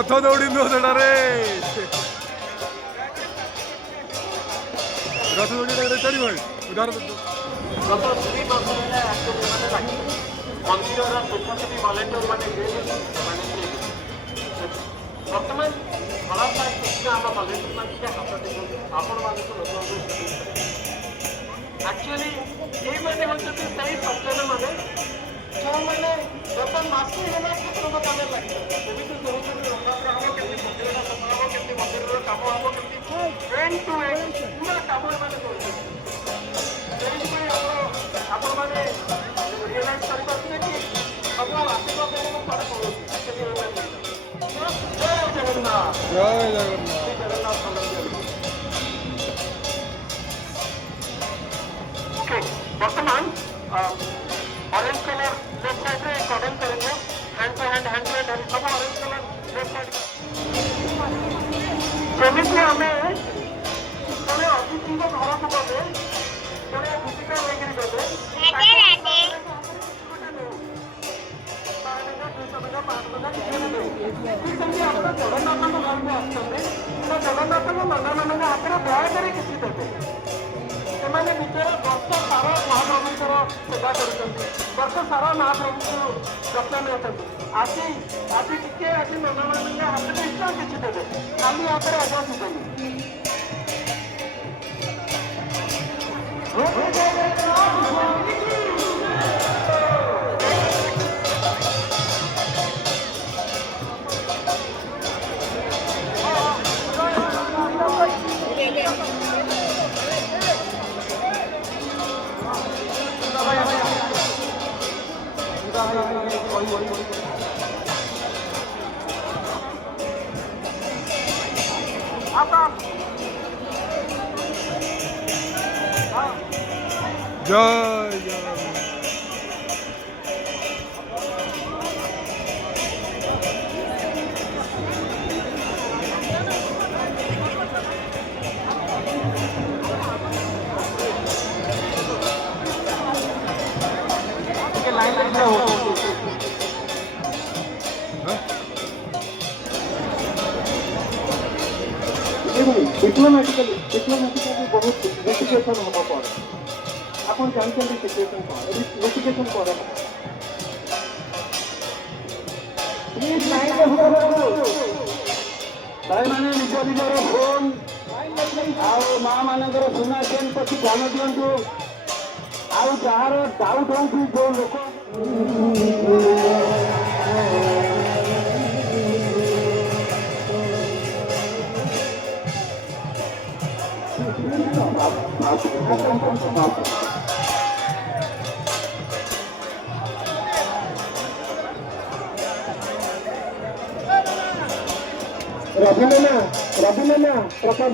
ରଥ ଦୌଡ଼ି ନୁହଁ ସେଟାରେ ରଥ ଦୌଡ଼ି ଚଳିବ ଗତ 2 ବର୍ଷ ହେଲା ମନ୍ଦିରର ସ୍ୱେଚ୍ଛାସେବୀ ଭଲେଣ୍ଟିୟର ମାନେ ବର୍ତ୍ତମାନ କଳାକାର କୃଷ୍ଣ ଆମ ଭଲେଣ୍ଟିୟର ମାନେ ହାତ ଦେଖନ୍ତୁ ଆପଣମାନଙ୍କୁ ଲୋକଙ୍କୁ ଆକ୍ଚୁଆଲି ଏଇମାନେ ହେଉଛନ୍ତି ସେଇ ସଜ୍ଜନମାନେ ଯେଉଁମାନେ ଗତ ମାସେ ହେଲା ଠାକୁରଙ୍କ କାମରେ ଲାଗିଛନ୍ତି ଯେମିତି କହୁଛନ୍ତି ରଥଯାତ୍ରା ହେବ କେମିତି ମନ୍ଦିରଟା ସଫା ହେବ କେମିତି ମନ୍ଦିରର କାମ ହେବ କେମିତି ଏଣ୍ଡ ଟୁ ଏଣ୍ଡ ପୁରା କାମ ଏମାନେ କରୁଛନ୍ତି ସେଇଥିପାଇଁ ଆପଣମାନେ ରିଏଲାଇଜ୍ କରିପାରୁଥିବେ କି ସବୁ ଆଶୀର୍ବାଦ ମୁଁ କୁଆଡ଼େ ପଳଉଛି ଆକ୍ଚୁଆଲି ଜୟ ଜଗନ୍ନାଥ ଜୟ ଜଗନ୍ନାଥ ओके वर्तमान ऑरेंज कलर लेफ्ट साइड रे कॉर्डन करेंगे हैंड टू हैंड सब ऑरेंज कलर लेफ्ट साइड जेमिति हमें जड़े अतिथि घर को गले जड़े भूमिका लेकर गले जगन्नाथ नंदा मान हाथ में दयाकर किसी देते ସେମାନେ ନିଜର ବର୍ଷ ସାରା ମହାପ୍ରଭୁଙ୍କର ସେବା କରୁଛନ୍ତି ବର୍ଷ ସାରା ମହାପ୍ରଭୁଙ୍କୁ ଯତ୍ନ ନେଉଛନ୍ତି ଆଜି ଟିକେ ନନ୍ଦନମାନଙ୍କ ହାତରେ ନିଶ୍ଚୟ କିଛି ଦେବେ ଖାଲି ହାତରେ ଅଜା ଯିବେନି जय जय डिप्लोमेटिकली बहुत इन्वेस्टिगेशन होगा पर आप जानते हैं सिचुएशन कौन इन्वेस्टिगेशन कौन भाई मैंने निज निजर फोन माँ मानकर सुना चेन प्रति ध्यान दिंतु आउ जार डाउट हो जो लोक रविना प्रकाश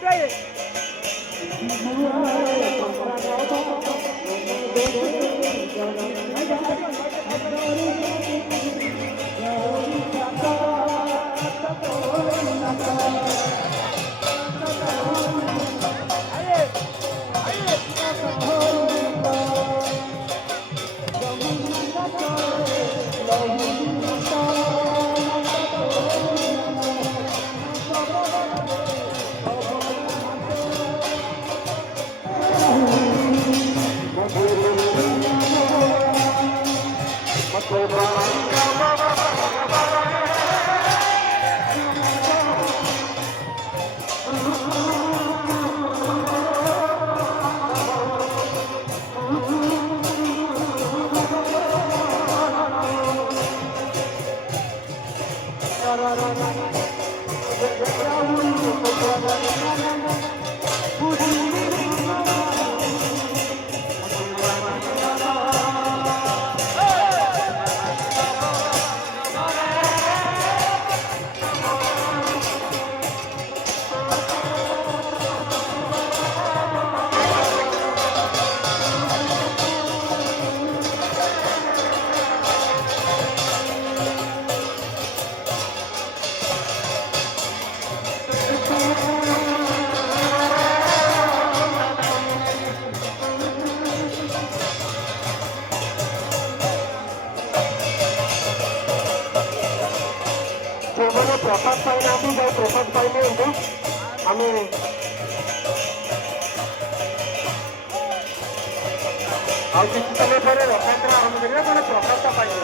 भाई पाहिजे होतं आम्ही ଆଉ କିଛି ସମୟ ପରେ ରଥଯାତ୍ରା ଆରମ୍ଭ କରିବା ତେଣୁ ପ୍ରସାଦଟା ପାଇବେ।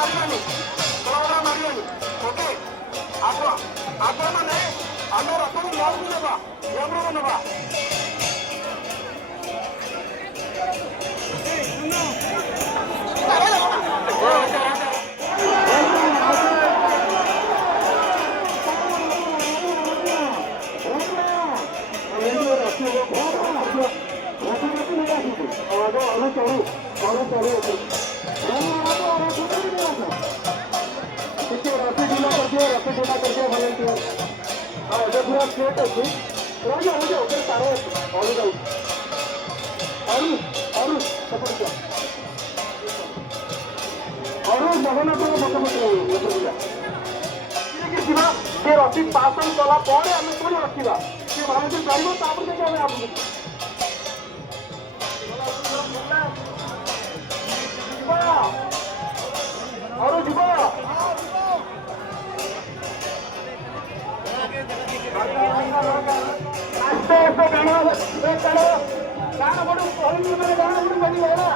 ମାରିବାନି ଓକେ ଆପଣମାନେ ଆମେ ରଥକୁ ନିୟମକୁ ନେବା ନିୟମକୁ ନେବା पूरा स्ट्रेट अच्छी तार जगन्नाथ से रसी पासन कला आम पुणी रखा सी भावुँ चलो तापर आम आगे जीव आस्ते आस्ते गाना गाना बड़ू मैंने गाना बड़ू बनी है ना